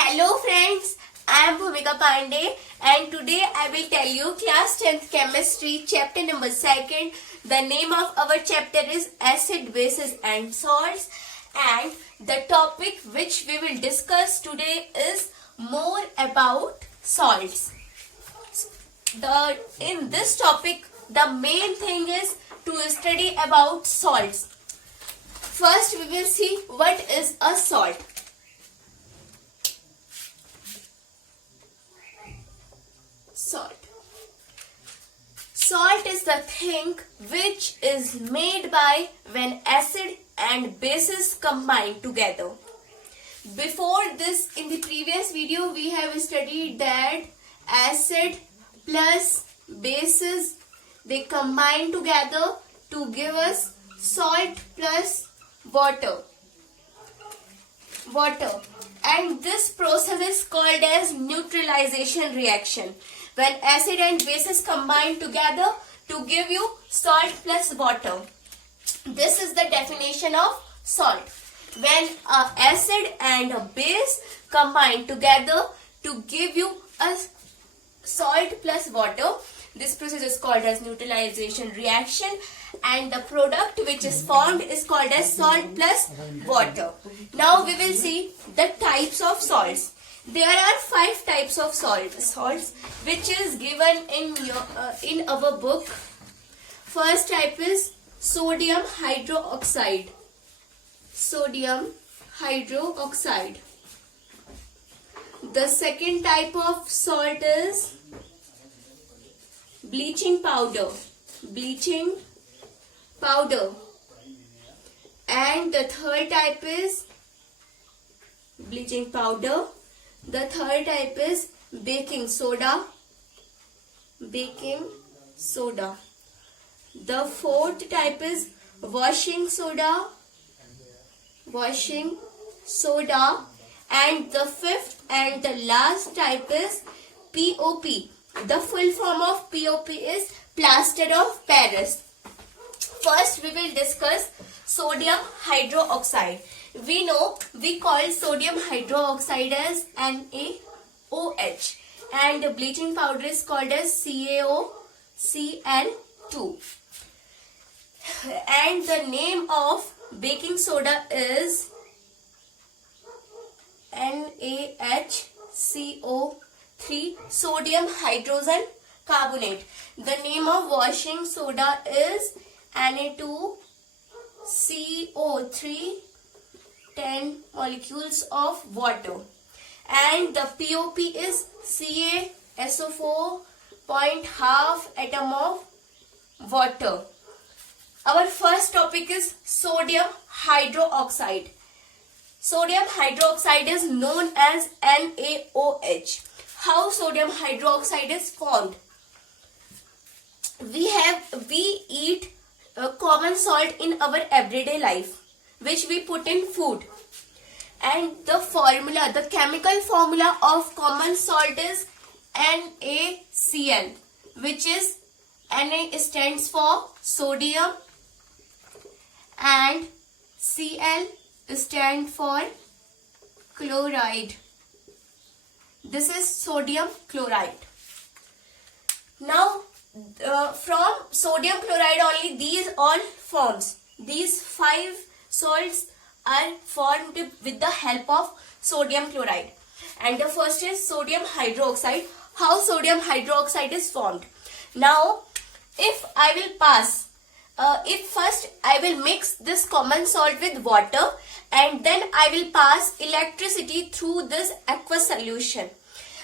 Hello friends, I am Bhumika Pandey and today I will tell you class 10th chemistry chapter number 2. The name of our chapter is acid, bases and salts, and the topic which we will discuss today is more about salts. In this topic the main thing is to study about salts. First we will see what is a salt. Salt is the thing which is made by when acid and bases combine together. Before this, in the previous video, we have studied that acid plus bases, they combine together to give us salt plus water. And this process is called as neutralization reaction. When acid and bases combine together to give you salt plus water. This is the definition of salt. When acid and a base combine together to give you a salt plus water, this process is called as neutralization reaction, and the product which is formed is called as salt plus water. Now we will see the types of salts. There are 5 types of salts which is given in our book. First type is sodium hydroxide. Sodium hydroxide. The second type of salt is bleaching powder. Bleaching powder. And the third type is bleaching powder. The third type is baking soda. Baking soda. The fourth type is washing soda. Washing soda. And the fifth and the last type is POP. The full form of POP is Plaster of Paris. First we will discuss sodium hydroxide. We know we call sodium hydroxide as NaOH, and the bleaching powder is called as CaOCl2. And the name of baking soda is NaHCO3 sodium hydrogen carbonate. The name of washing soda is Na2CO3 10 molecules of water, and the POP is CaSO4 0.5 atom of water. Our first topic is sodium hydroxide. Sodium hydroxide is known as NaOH. How sodium hydroxide is formed? We eat a common salt in our everyday life, which we put in food, and the chemical formula of common salt is NaCl, which is Na stands for sodium and Cl stands for chloride. This is sodium chloride. Now from sodium chloride only these 5 salts are formed with the help of sodium chloride. And the first is sodium hydroxide. How sodium hydroxide is formed? Now if first I will mix this common salt with water, and then I will pass electricity through this aqueous solution,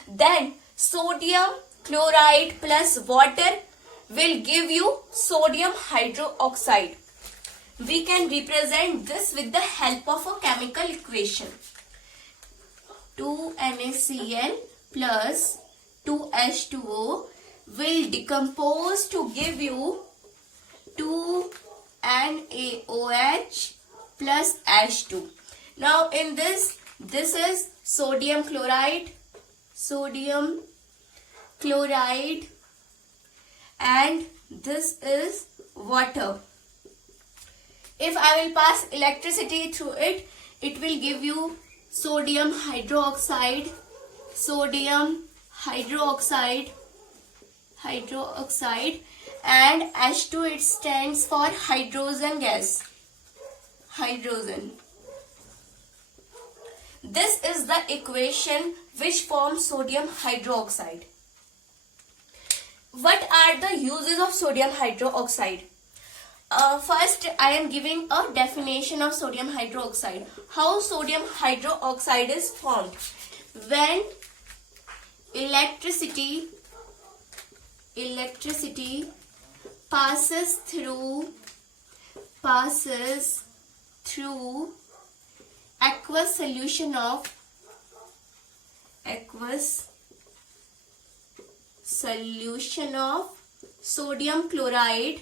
then sodium chloride plus water will give you sodium hydroxide. We can represent this with the help of a chemical equation. 2NaCl plus 2H2O will decompose to give you 2NaOH plus H2. Now in this is sodium chloride, and this is water. If I will pass electricity through it, it will give you sodium hydroxide, and H2 it stands for hydrogen gas. Hydrogen. This is the equation which forms sodium hydroxide. What are the uses of sodium hydroxide? First, I am giving a definition of sodium hydroxide. How sodium hydroxide is formed? When electricity passes through aqueous solution of sodium chloride,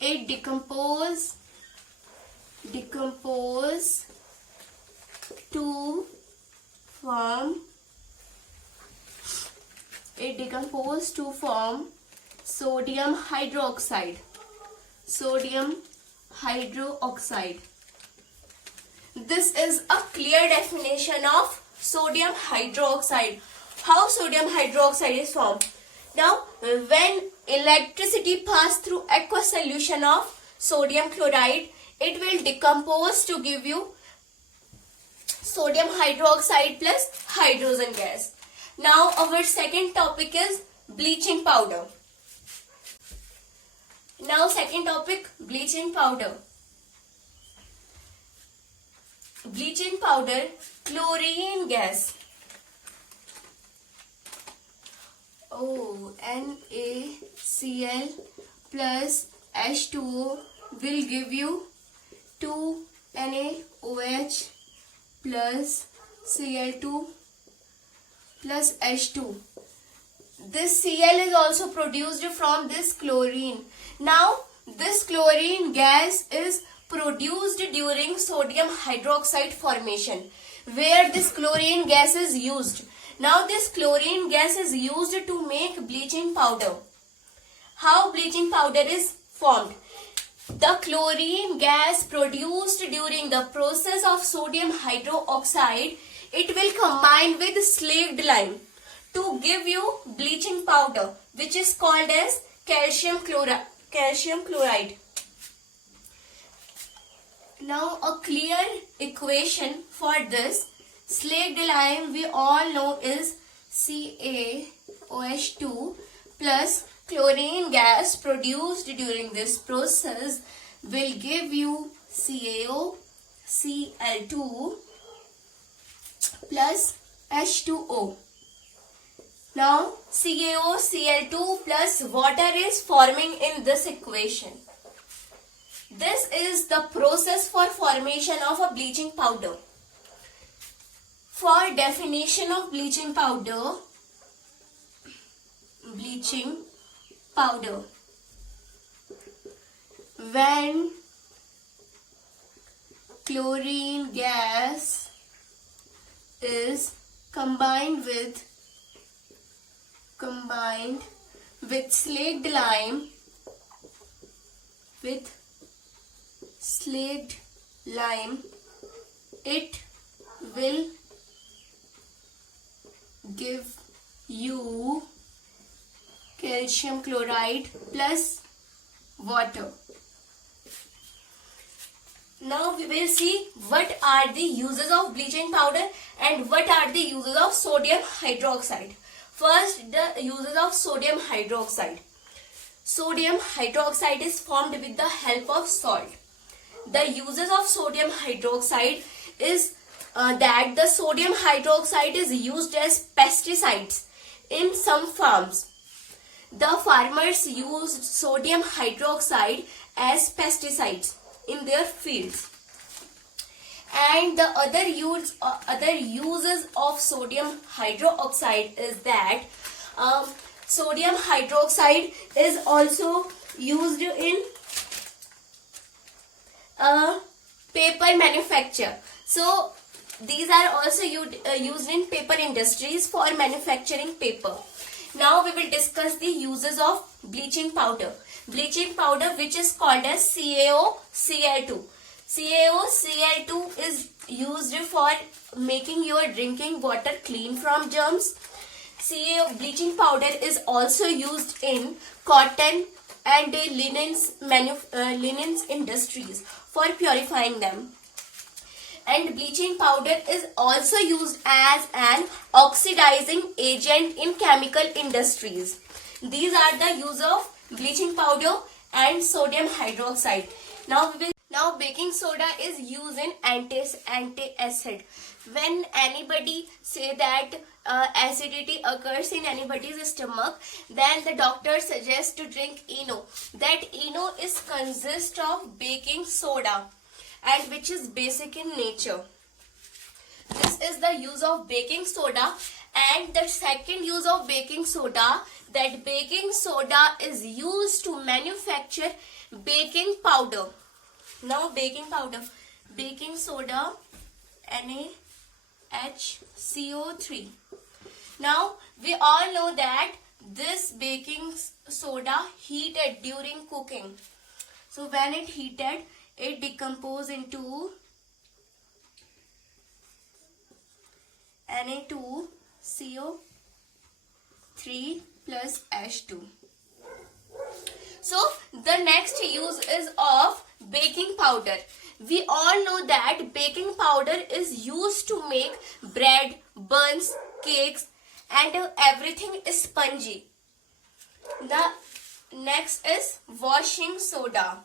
it decomposes to form sodium hydroxide. This is a clear definition of sodium hydroxide. How sodium hydroxide is formed? Now, when electricity passes through aqueous solution of sodium chloride, it will decompose to give you sodium hydroxide plus hydrogen gas. Now, our second topic is bleaching powder. Now, second topic, bleaching powder. Bleaching powder, chlorine gas. NaCl plus H2O will give you 2NaOH plus Cl2 plus H2. This Cl is also produced from this chlorine. Now, this chlorine gas is produced during sodium hydroxide formation, where this chlorine gas is used. Now, this chlorine gas is used to make bleaching powder. How bleaching powder is formed? The chlorine gas produced during the process of sodium hydroxide, it will combine with slaked lime to give you bleaching powder, which is called as calcium chloride. Now, a clear equation for this slaked lime we all know is CaOH2 plus chlorine gas produced during this process will give you CaOCl2 plus H2O. Now, CaOCl2 plus water is forming in this equation. This is the process for formation of a bleaching powder. For definition of bleaching powder, when chlorine gas is combined with slaked lime, it will give you calcium chloride plus water. Now we will see what are the uses of bleaching powder and what are the uses of sodium hydroxide. First, the uses of sodium hydroxide. Sodium hydroxide is formed with the help of salt. The uses of sodium hydroxide is that the sodium hydroxide is used as pesticides in some farms. The farmers used sodium hydroxide as pesticides in their fields. And the other uses of sodium hydroxide is that sodium hydroxide is also used in paper manufacture. So these are also used in paper industries for manufacturing paper. Now we will discuss the uses of bleaching powder. bleaching powder which is called as CaOCl2. CaOCl2 is used for making your drinking water clean from germs. Bleaching powder is also used in cotton and linens industries for purifying them. And bleaching powder is also used as an oxidizing agent in chemical industries. These are the use of bleaching powder and sodium hydroxide. Now baking soda is used in anti-acid. When anybody say that acidity occurs in anybody's stomach, then the doctor suggests to drink ENO. That ENO is consist of baking soda and which is basic in nature. This is the use of baking soda. And the second use of baking soda, that baking soda is used to manufacture baking powder. Now baking powder, baking soda, NaHCO3. Now we all know that this baking soda heated during cooking. So when it heated, it decomposes into Na2CO3 plus H2. So the next use is of baking powder. We all know that baking powder is used to make bread, buns, cakes, and everything is spongy. The next is washing soda.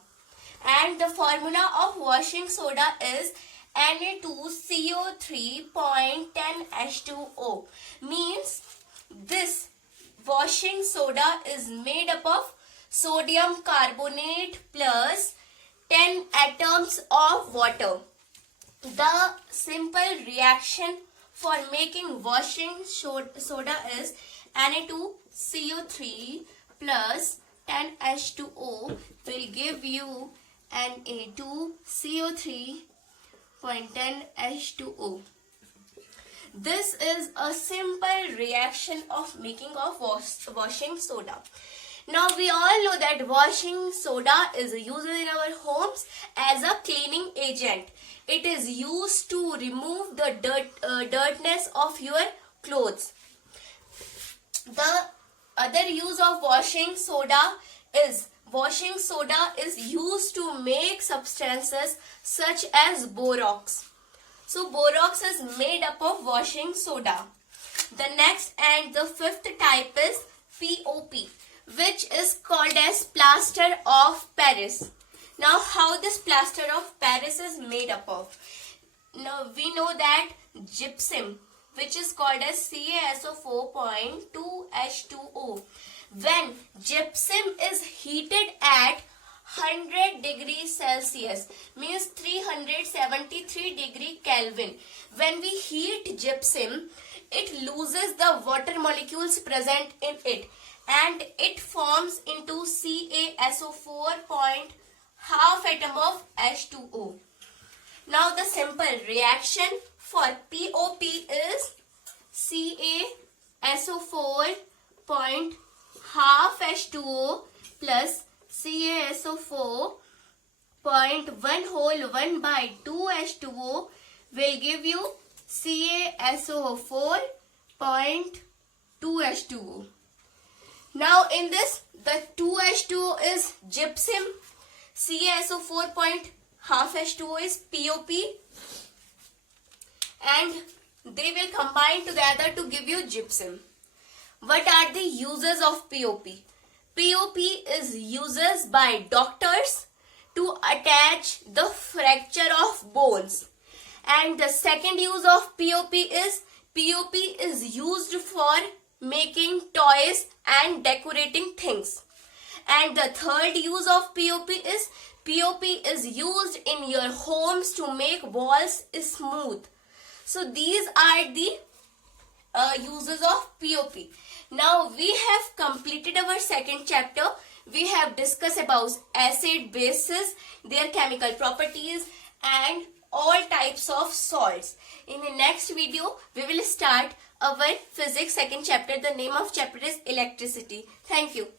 And the formula of washing soda is Na2CO3.10H2O. Means this washing soda is made up of sodium carbonate plus 10 atoms of water. The simple reaction for making washing soda is Na2CO3 plus 10H2O will give you Na2CO3.10H2O. This is a simple reaction of making of washing soda. Now we all know that washing soda is used in our homes as a cleaning agent. It is used to remove the dirtiness of your clothes. The other use of washing soda is used to make substances such as borax. So borax is made up of washing soda. The next and the fifth type is POP, which is called as Plaster of Paris. Now how this Plaster of Paris is made up of? Now we know that gypsum, which is called as CaSO4.2H2O. When gypsum is heated at 100 degrees Celsius, means 373 degree Kelvin. When we heat gypsum, it loses the water molecules present in it and it forms into CaSO4 half atom of H2O. Now the simple reaction for POP is CaSO4 half H2O plus CaSO4 1 by 2 H2O will give you CaSO4 2 H2O. Now in this, the 2 H2O is gypsum, CaSO4 half H2O is POP, and they will combine together to give you gypsum. What are the uses of POP? POP is uses by doctors to attach the fracture of bones. And the second use of POP is used for making toys and decorating things. And the third use of POP is used in your homes to make walls smooth. So these are the uses of POP. Now we have completed our second chapter. We have discussed about acid, bases, their chemical properties and all types of salts. In the next video, we will start our physics second chapter. The name of chapter is electricity. Thank you.